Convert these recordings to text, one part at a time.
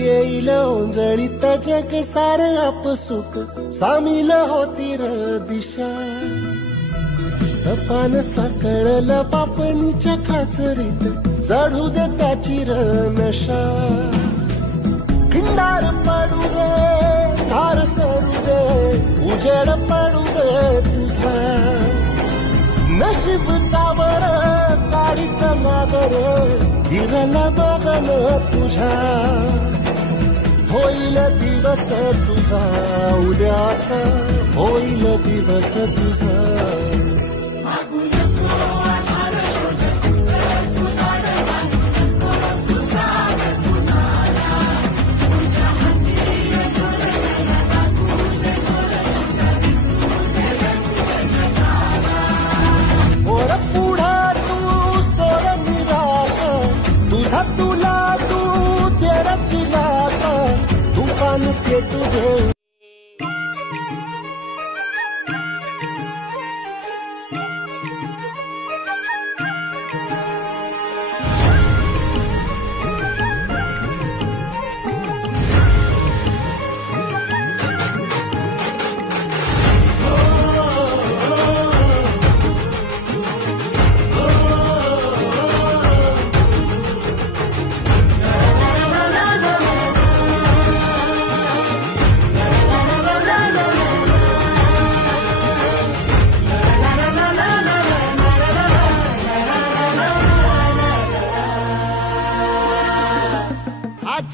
येईल ओंजळीत जग सार आपसुक सामील होती र दिशा सपान साकळलं पापणीच्या खाचरीत चढू दे त्याची र नशा खिंडार पडू दे धार सरू दे उजेड पडू दे तुझा नशीब चावर काढीत नागर हिरला बघन तुझ्या होईल दिवस तुझा उद्याचा होईल दिवस तुझा तुला तू तेरा दिलासा तूफान के तुझे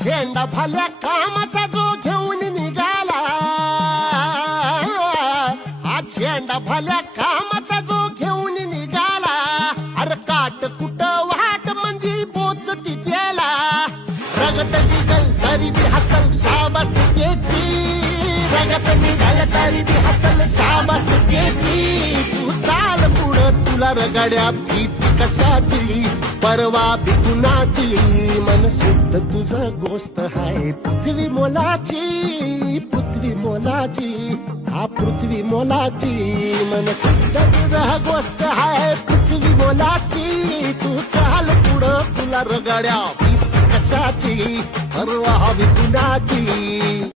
झेंडा भल्या कामाचा जो घेऊन निघाला हा झेंडा भल्या कामाचा जो घेऊन निघाला अरे काट कुट वाट मंदी पोचती त्याला रगत निघल तरी बी हसल शाबास घ्यायची रगत निघल तरी बी हसल शाबास घ्यायची तू चाल पुढं तुला रगड्या भीती कशाची परवा बी कुणाची मन शुद्ध तुझं गोष्ट हाय पृथ्वी मोलाची हा पृथ्वी मोलाची मन शुद्ध तुझं गोष्ट हाय पृथ्वी मोलाची तू चाल पुढं तुला रगड्या भीती कशाची परवा बी कुणाची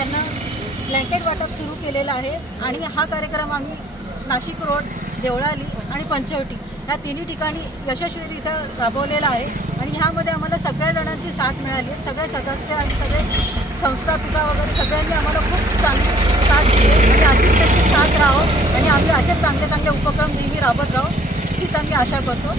त्यांना ब्लँकेट वाटप सुरू केलेलं आहे आणि हा कार्यक्रम आम्ही नाशिक रोड, देवळाली आणि पंचवटी या तिन्ही ठिकाणी यशस्वीरित्या राबवलेला आहे आणि ह्यामध्ये आम्हाला सगळ्या जणांची साथ मिळाली. सगळे सदस्य आणि सगळे संस्थापिका वगैरे सगळ्यांनी आम्हाला खूप चांगली साथ दिली आणि अशीच त्यांची साथ राहो आणि आम्ही असेच चांगले चांगले उपक्रम नेहमी राबत राहू हीच आम्ही आशा करतो.